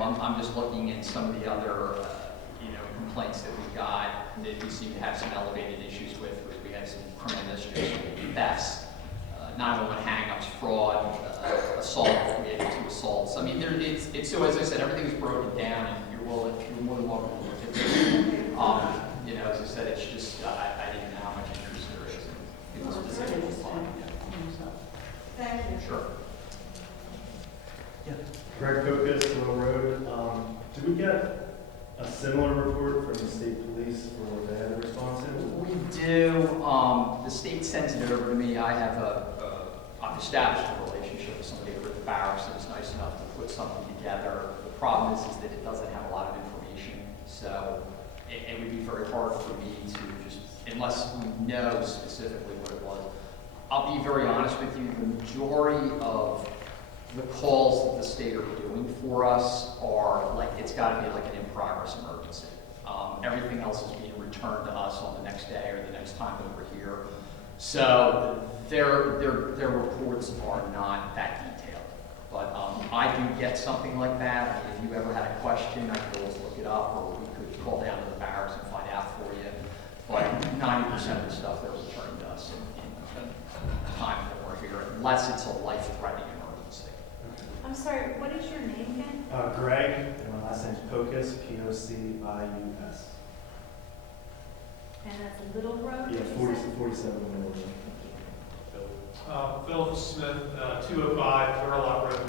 I'm just looking at some of the other, complaints that we got that we seem to have some elevated issues with. We had some criminal mischief, thefts, 911 hang-ups, fraud, assault. We had 2 assaults. I mean, it's so as I said, everything is broken down, and you're more than welcome to look at it. As I said, it's just I didn't know how much interest there is in the specific fund. Thank you. Sure. Yeah. Greg Focus, Little Road. Did we get a similar report from the state police for what they had a response to? We do. The state sends it over to me. I have I've established a relationship with somebody over at the barracks that is nice enough to put something together. The problem is that it doesn't have a lot of information, so it would be very hard for me to just, unless we know specifically what it was. I'll be very honest with you. The majority of the calls that the state are doing for us are like, it's got to be like an in-progress emergency. Everything else is being returned to us on the next day or the next time that we're here. So their reports are not that detailed. But I do get something like that. I mean, if you ever had a question, I could always look it up, or we could call down to the barracks and find out for you. But 90% of the stuff they're returning to us in the time that we're here, unless it's a life-threatening emergency. I'm sorry, what is your name again? Greg, and my last name's Pocus, P-O-C-I-U-S. And that's a Little Road? Yeah, did you 40, say? 47 Middle Road. Phil Smith, 205 Burlock Road.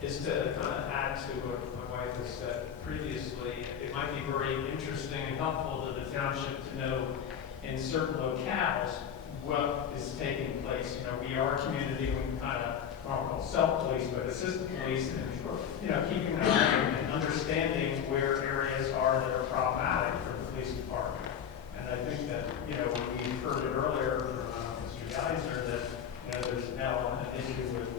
This is to kind of add to what my wife has said previously. It might be very interesting and helpful to the township to know in certain locales what is taking place. We are a community, we kind of, I don't call it self-police, but assistant police, and keeping an eye and understanding where areas are that are problematic for the police department. And I think that, we heard it earlier from Mr. Geiser that, there's now an issue with,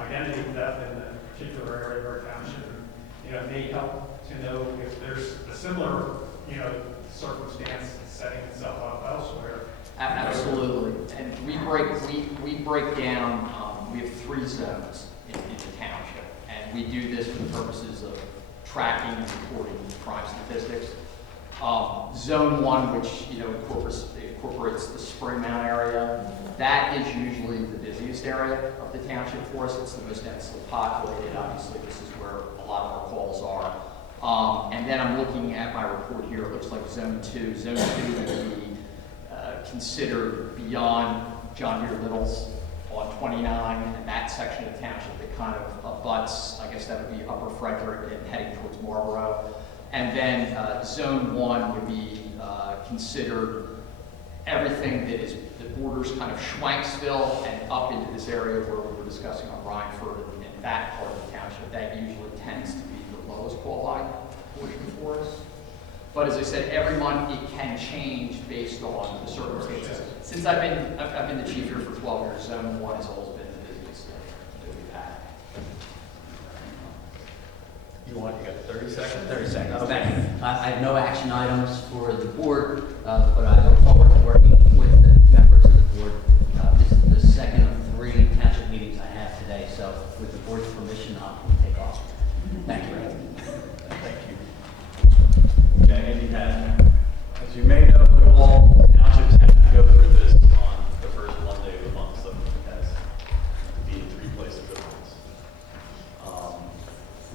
identity theft in the particular area of our township. It may help to know if there's a similar, circumstance setting itself up elsewhere. Absolutely. And we break down, we have 3 zones in the township. And we do this for the purposes of tracking and reporting crime statistics. Zone 1, which incorporates the Spring Mount area, that is usually the busiest area of the township for us. It's the most densely populated. Obviously, this is where a lot of our calls are. And then I'm looking at my report here. It looks like Zone 2. Zone 2 would be considered beyond John Deere Little's on 29, and that section of the township that kind of abuts, I guess that would be Upper Frederick and heading towards Marlboro. And then Zone 1 would be considered everything that borders kind of Schwanksville and up into this area where we were discussing on Rhineford and that part of the township. That usually tends to be the lowest qualified portion for us. But as I said, every month it can change based on the circumstances. Since I've been the chief here for 12 years, Zone 1 has always been the busiest that we've had. You got 30 seconds? 30 seconds. Thank you. I have no action items for the board, but I look forward to working with the members of the board. This is the second of 3 township meetings I have today, so with the board's permission, I'll take off. Thank you. Thank you. Okay, Andy had, as you may know, all townships have to go through this on the first Monday of the month, so it has to be in 3 places at once.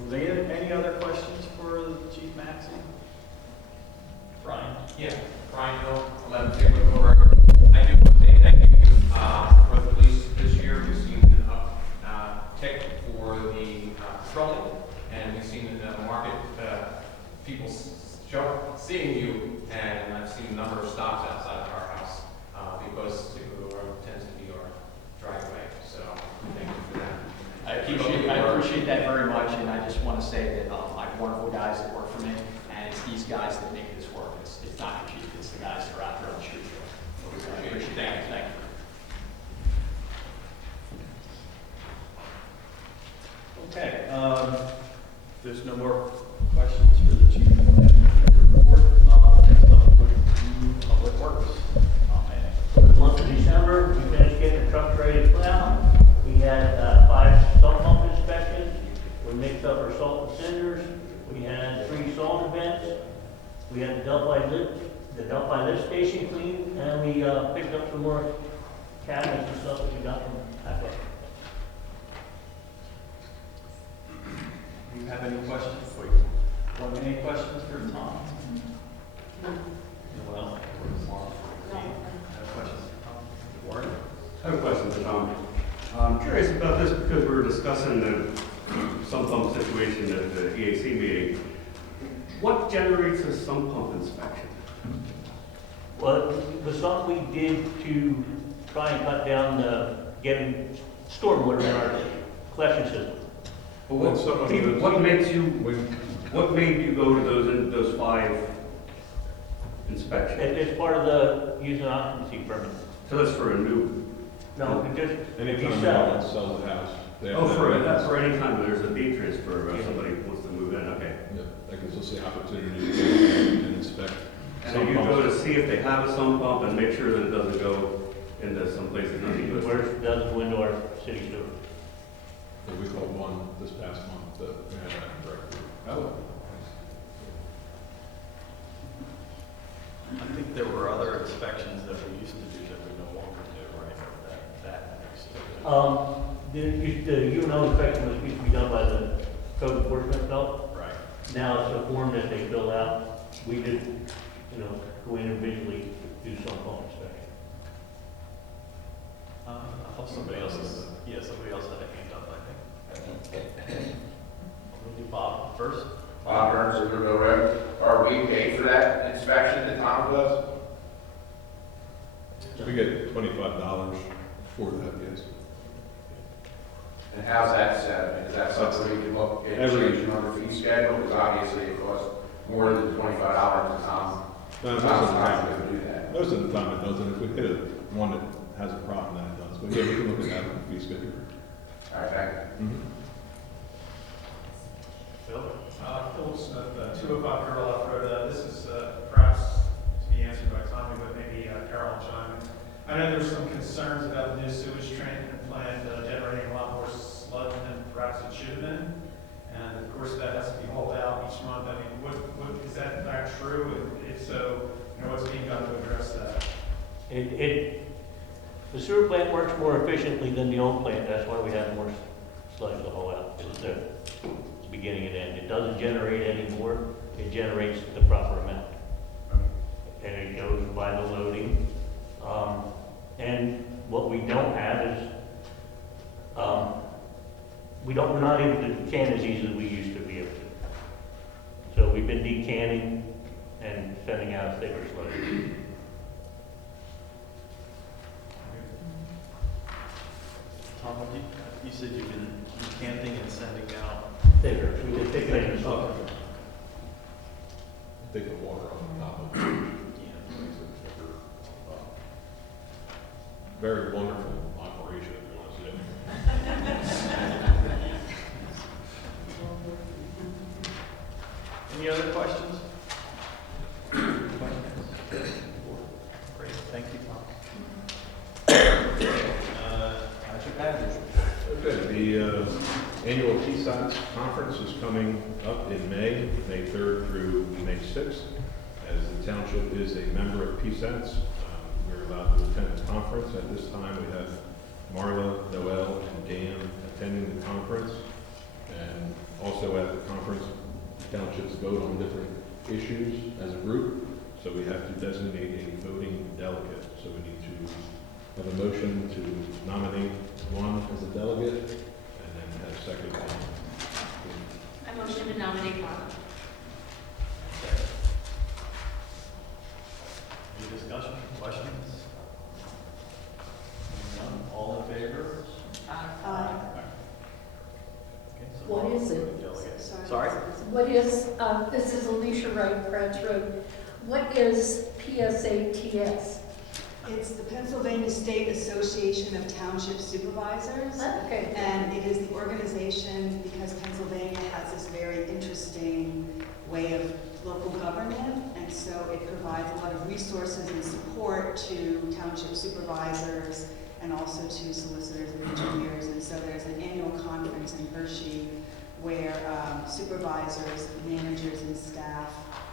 Were there any other questions for Chief Maxey? Brian? Yeah, Brian Hill, 11 Taylor Road. I do want to say thank you for the police this year. We've seen an uptick for the patrolling, and we've seen the market, people seeing you, and I've seen a number of stops outside of our house because Taylor Road tends to be our driveway. So thank you for that. I appreciate that very much, and I just want to say that I have wonderful guys that work for me, and it's these guys that make this work. It's not the chief, it's the guys that are out there on the street. So I appreciate that. Thank you. Okay, there's no more questions for the chief report. Next up would be Public Works. For the month of December, we finished getting the trucks ready to plow. We had 5 stump pump inspections. We mixed up our our salt and cinders, we had 3 salt events, we had the Delphi lift station clean, and we picked up some more cabinets and stuff that we got from Echo. Do you have any questions for you? Well, any questions for Tom? Anyone else? Have questions for Tom? Warren? I have a question for Tom. I'm curious about this because we were discussing the sump pump situation at the EAC meeting. What generates a sump pump inspection? Well, it was something we did to try and cut down getting stormwater in our collection system. Well, what made you go to those 5 inspections? It's part of the use and occupancy permit. So that's for a new. No, it just, Anytime you someone sell. sells a house, they have Oh, to for have- for any time there's a deed transfer, or somebody wants to move in. Okay. Yeah, that gives us the opportunity to go and inspect. And some then you go pumps. to see if they have a sump pump and make sure that it doesn't go into some place that doesn't go. Where it doesn't go into our city sewer. So we called one this past month that we had that breakthrough. Oh. I think there were other inspections that we used to do that we no longer do, right? That makes it. The UNO inspection was used to be done by the code enforcement belt. Right. Now it's a form that they fill out. We just, go individually do some phone inspection. I thought somebody else had a hand up, I think. We'll do Bob first. Bob Burns, Riverville Road. Are we paid for that inspection that Tom does? We get $25 for that, yes. And how's that set? I mean, is that something we can look at changing on the fee schedule? Because obviously it costs more than $25 to Tom. Most Tom's of the not time- going to do that. Most of the time it doesn't. If we hit one that has a problem, then it does. But yeah, we can look at that in the fee schedule. All right, thank you. Mhm. Bill? Phil Smith, 205 Carlisle Road. This is perhaps to be answered by Tommy, but maybe Carol will chime in. I know there's some concerns about the new sewage treatment plant generating a lot more sludge than perhaps it should have been. And of course, that has to be hauled out each month. I mean, what is that in fact true? And if so, what's being done to address that? The sewer plant works more efficiently than the old plant. That's why we have more sludge to haul out. It's the beginning and end. It doesn't generate any more. It generates the proper amount. And it goes by the loading. And what we don't have is, we're not able to decan as easily as we used to be able to. So we've been decanning and sending out thicker sludge. Tom, you said you've been decanting and sending out. Thicker. We can thicken it and soften it. Take the water on top of it. Yeah, makes it thicker. Very wonderful operation, if you want to see it. Any other questions? Great, thank you, Tom. Township managers. Okay, the annual PSATS conference is coming up in May 3rd through May 6th. As the township is a member of PSATS, we're allowed to attend the conference. At this time, we have Marla, Noel, and Dan attending the conference. And also at the conference, townships vote on different issues as a group. So we have to designate a voting delegate. So we need to have a motion to nominate one as a delegate, and then have a second one. I motion to nominate Bob. Any discussion, questions? None, all in favor? Aye. Okay, so What Marla, is it? delegate. Sorry. Sorry? What is, this is Alicia Wright, Pratt Road. What is PSATS? It's the Pennsylvania State Association of Township Supervisors. Okay. And it is the organization because Pennsylvania has this very interesting way of local government. And so it provides a lot of resources and support to township supervisors and also to solicitors and engineers. And so there's an annual conference in Hershey where supervisors, managers, and staff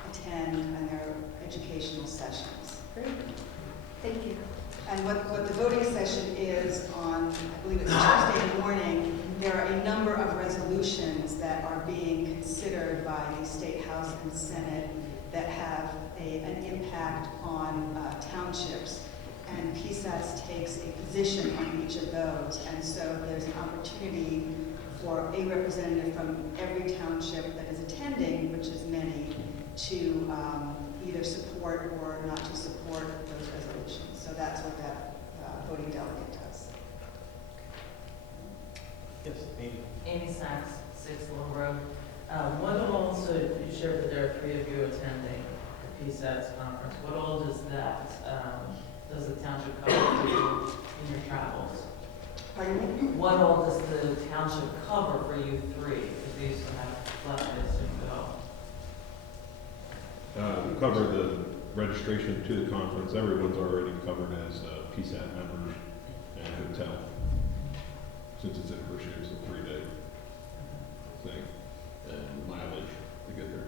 attend and their educational sessions. Great. Thank you. And what the voting session is on, I believe it's Tuesday morning, there are a number of resolutions that are being considered by the State House and Senate that have an impact on townships. And PSATS takes a position on each of those. And so there's an opportunity for a representative from every township that is attending, which is many, to either support or not to support those resolutions. So that's what that voting delegate does. Yes, Amy. Amy Sachs, 6 Long Road. What all, so you shared that there are 3 of you attending the PSATS conference. What all does that, does the township cover for you in your travels? Pardon me? What all does the township cover for you 3? Because they used to have left this and go. We cover the registration to the conference. Everyone's already covered as PSAT members and hotel. Since it's in Hershey, it's a 3-day thing, and mileage to get there.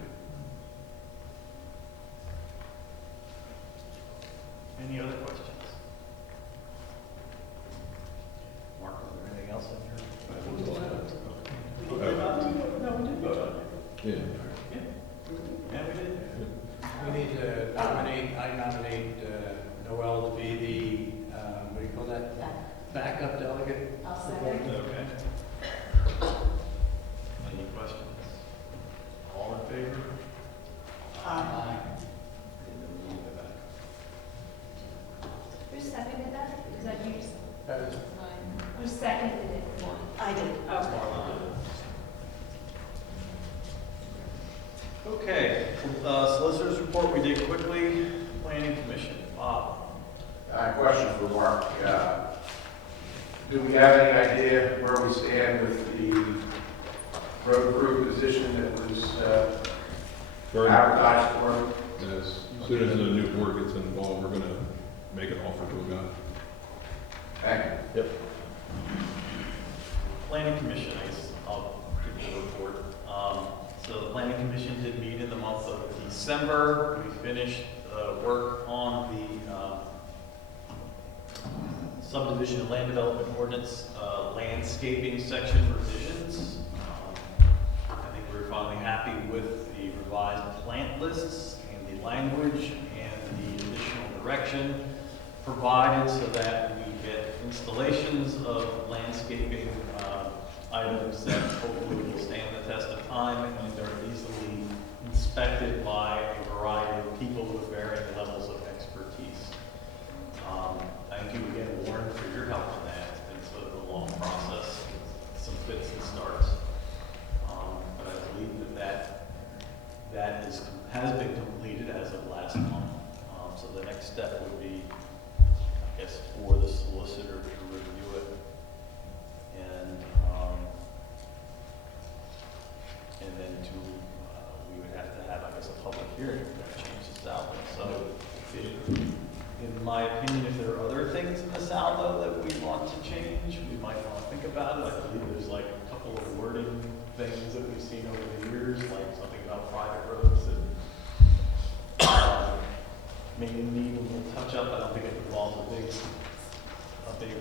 Any other questions? Mark, is there anything else on your? I think we'll No, we did vote on it. Yeah. Yeah, we did. We need to nominate, I nominate Noel to be the, what do you call that? Backup delegate. I'll second. Okay. Any questions? All in favor? Aye. Who seconded that? Is that you? That is Who seconded it? I did. Okay, solicitors report we did quickly. Planning commission, Bob. question for Mark. Do we have any idea where we stand with the road crew position that was advertised for? As soon as the new board gets involved, we're gonna make an offer to a guy. Thank you. Yep. Planning commission, I'll give you a report. So the planning commission did meet in the month of December. We finished work on the subdivision and land development ordinance landscaping section revisions. I think we're finally happy with the revised plant lists and the language and the additional direction provided so that we get installations of landscaping items that hopefully will stand the test of time and they're easily inspected by a variety of people with varying levels of expertise. Thank you again, Warren, for your help in that. It's been sort of a long process, some fits and starts. But I believe that has been completed as of last month. So the next step would be, I guess, for the solicitor to review it and then we would have to have, I guess, a public hearing to change this outlet. So in my opinion, if there are other things in this outlet that we want to change, we might want to think about it. I believe there's like a couple of wording things that we've seen over the years, like something about private roads that maybe need a little touch up. I don't think it involves a big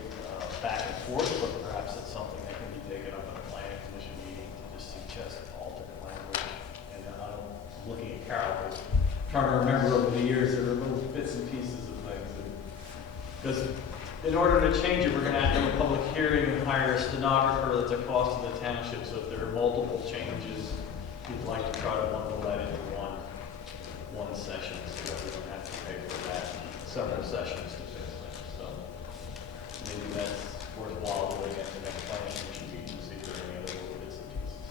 back and forth, but perhaps it's something that can be taken up at a planning commission meeting to just suggest alternate language. And I'm looking at Carol, because trying to remember over the years, there are little bits and pieces of things. Because in order to change it, we're going to have to have a public hearing and hire a stenographer. That's a cost to the township. So if there are multiple changes, we'd like to try to bundle that into one session so that we don't have to pay for that several sessions to fix things. So maybe that's worthwhile doing at the next planning commission meeting to see if there are any other little bits and pieces.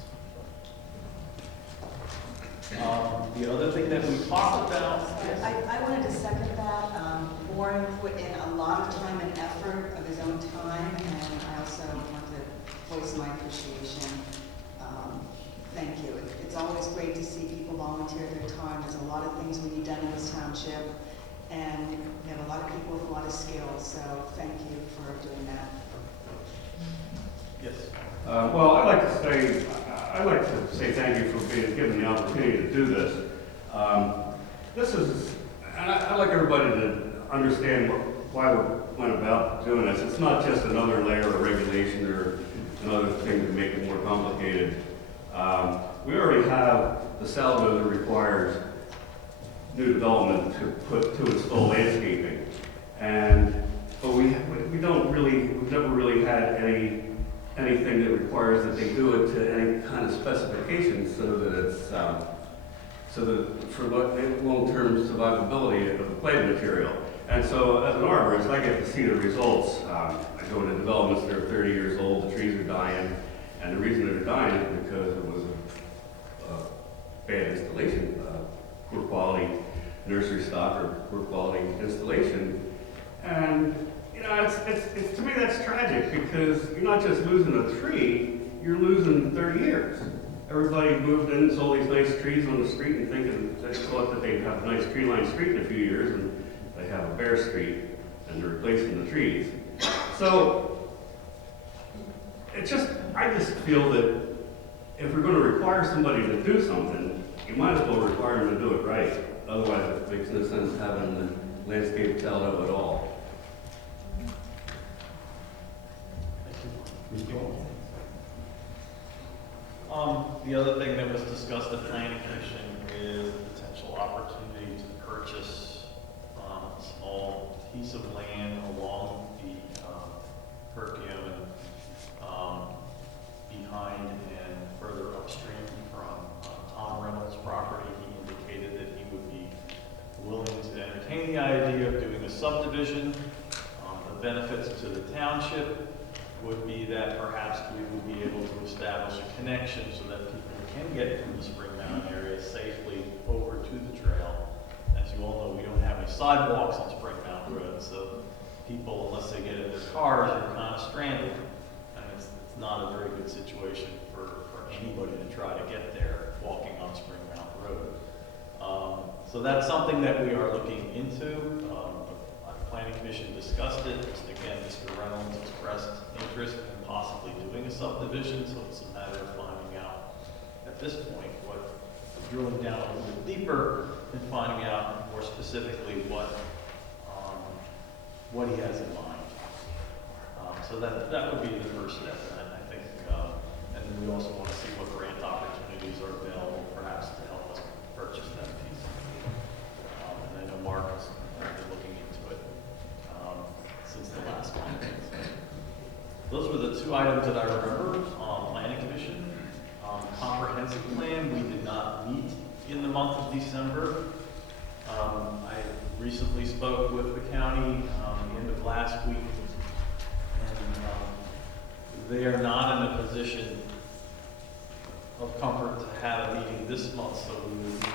The other thing that we talked about. I wanted to second that. Warren put in a lot of time and effort of his own time, and I also want to voice my appreciation. Thank you. It's always great to see people volunteer their time. There's a lot of things we need done in this township, and we have a lot of people with a lot of skills, so thank you for doing that. Yes. Well, I'd like to say, I'd like to say thank you for being given the opportunity to do this. This is, and I'd like everybody to understand why we went about doing this. It's not just another layer of regulation or another thing to make it more complicated. We already have the saldo that requires new development to install landscaping. But we don't really, we've never really had anything that requires that they do it to any kind of specifications so that it's, for long-term survivability of the plant material. And so as an arborist, I get to see the results. I go into developments that are 30 years old, the trees are dying, and the reason they're dying is because it was a bad installation, poor quality nursery stock or poor quality installation. And you know, it's to me that's tragic because you're not just losing a tree, you're losing 30 years. Everybody moved in, saw these nice trees on the street and they thought that they'd have a nice tree-lined street in a few years, and they have a bare street and they're replacing the trees. So I just feel that if we're going to require somebody to do something, you might as well require them to do it right. Otherwise, it makes no sense having the landscape saldo at all. The other thing that was discussed at Planning Commission is the potential opportunity to purchase a small piece of land along the Perkiomen behind and further upstream from Tom Reynolds' property. He indicated that he would be willing to entertain the idea of doing a subdivision. The benefits to the township would be that perhaps we would be able to establish a connection so that people can get from the Spring Mountain area safely over to the trail. As you all know, we don't have any sidewalks on Spring Mountain Road, so people, unless they get in their cars, are kind of stranded. And it's not a very good situation for anybody to try to get there walking on Spring Mountain Road. So that's something that we are looking into. The Planning Commission discussed it. Again, Mr. Reynolds expressed interest in possibly doing a subdivision, so it's a matter of finding out at this point drilling down a little bit deeper and finding out more specifically what he has in mind. So that would be the first step, and I think, and then we also want to see what grant opportunities are available, perhaps to help us purchase that piece. And I know Mark has been looking into it since the last conference. Those were the two items that I remember on Planning Commission. Comprehensive plan, we did not meet in the month of December. I recently spoke with the county the end of last week, and they are not in a position of comfort to have a meeting this month, so we will be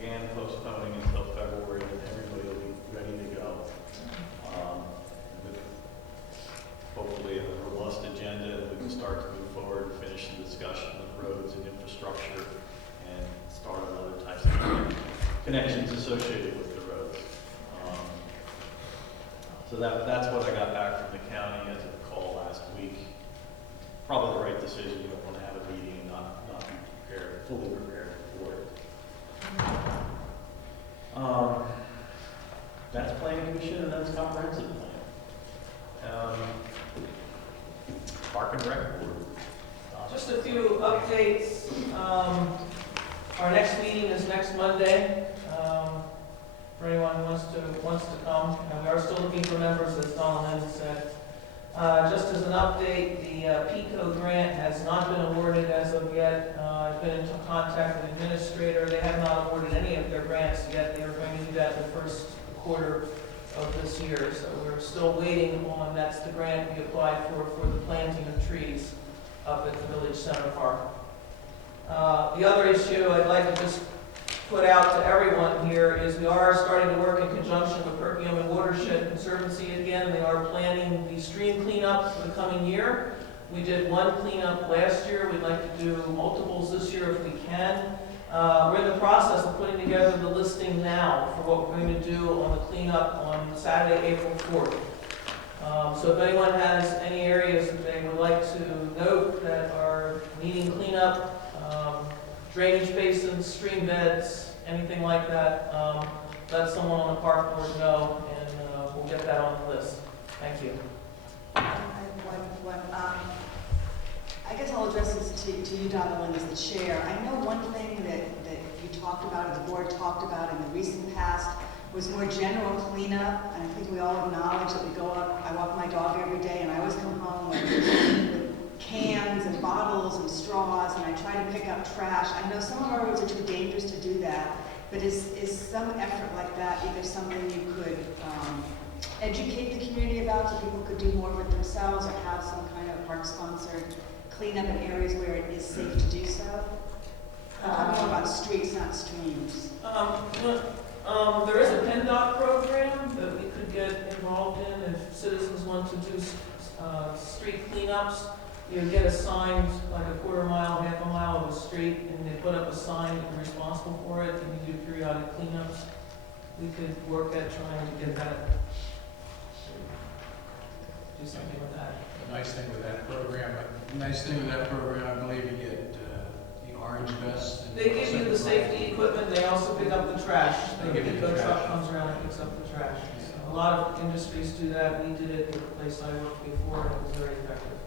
again postponing until February, and everybody will be ready to go. With hopefully a robust agenda, and we can start to move forward and finish the discussion of roads and infrastructure and start on other types of connections associated with the roads. So that's what I got back from the county as a call last week. Probably the right decision. You don't want to have a meeting and not be prepared, fully prepared for it. That's Planning Commission, and that's Comprehensive Plan. Park and Rec Board. Just a few updates. Our next meeting is next Monday, for anyone who wants to come. And we are still looking for members, as Donald said. Just as an update, the PICO grant has not been awarded as of yet. I've been in contact with the administrator. They have not awarded any of their grants yet. They are going to do that in the first quarter of this year. So we're still waiting on, that's the grant we applied for the planting of trees up at the Village Center Park. The other issue I'd like to just put out to everyone here is we are starting to work in conjunction with Perkiomen Watershed Conservancy again. They are planning the stream cleanup for the coming year. We did one cleanup last year. We'd like to do multiples this year if we can. We're in the process of putting together the listing now for what we're going to do on the cleanup on Saturday, April 4th. So if anyone has any areas that they would like to note that are needing cleanup, drainage basins, stream beds, anything like that, let someone on the park board know, and we'll get that on the list. Thank you. I guess I'll address this to you, Donaldin, as the chair. I know one thing that you talked about, and the board talked about in the recent past, was more general cleanup, and I think we all acknowledge that we go up, I walk my dog every day, and I always come home with cans and bottles and straws, and I try to pick up trash. I know some of our roads are too dangerous to do that, but is some effort like that either something you could educate the community about so people could do more with themselves, or have some kind of park-sponsored cleanup in areas where it is safe to do so? I'm talking more about streets, not streams. There is a PennDOT program that we could get involved in if citizens want to do street cleanups. You get assigned like a quarter mile, half a mile of a street, and they put up a sign that you're responsible for it, and you do periodic cleanups. We could work at trying to get that, do something with that. The nice thing with that program, I believe you get the orange vest. They give you the safety equipment, they also pick up the trash. They give you the tow truck trash. comes around and picks up the trash. So a lot of industries do that, we did it at the place I worked before, and it was very effective.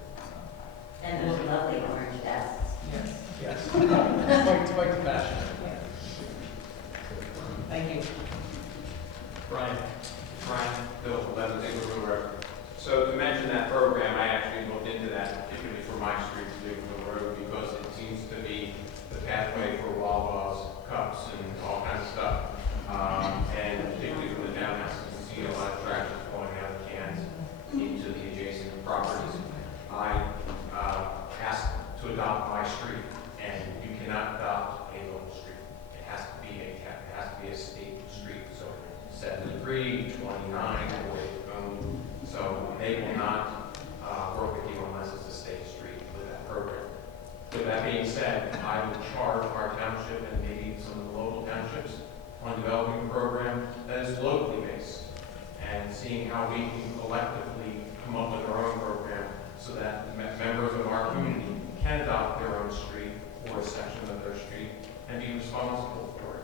And those lovely orange vests. Yes. Yes. Quite the fashion. Thank you. Brian? Bill, 11 Ziegler Road. So to mention that program, I actually looked into that, particularly for my street, Ziegler Road, because it seems to be the pathway for Wawa's, cups, and all kinds of stuff. And particularly from the townhouses, you see a lot of trash going out of cans into the adjacent properties. I asked to adopt my street, and you cannot adopt a local street. It has to be a state street. So 73, 29, so they will not work with you unless it's a state street with that program. With that being said, I would charge our township and maybe some of the local townships on developing a program that is locally based and seeing how we can collectively come up with our own program so that members of our community can adopt their own street or a section of their street and be responsible for it.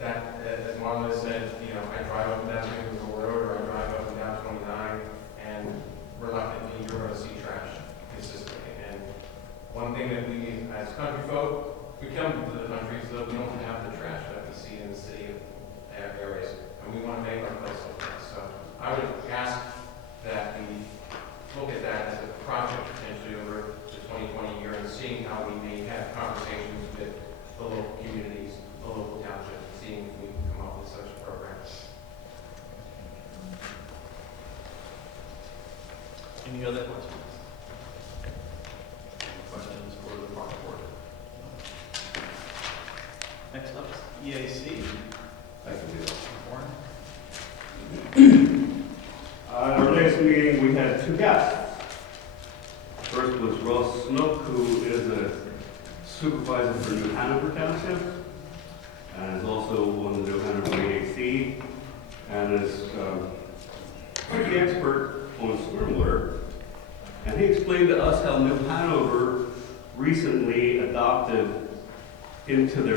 That, as Marla said, you know, I drive up and down Ziegler Road, or I drive up and down 29, and reluctantly you're going to see trash consistently. And one thing that we, as country folk, we come to the country so that we don't have the trash that we see in the city areas, and we want to make our place like that. So I would ask that we look at that as a project potentially over the 2020 year, and seeing how we may have conversations with the local communities, the local townships, and seeing if we can come up with such a program. Any other questions? Questions for the park board? Next up is EAC. I can do that. Warren? At our next meeting, we had two guests. First was Ross Snook, who is a supervisor for New Hanover Township, and is also on the New Hanover EAC, and is pretty expert on stormwater. And he explained to us how New Hanover recently adopted into their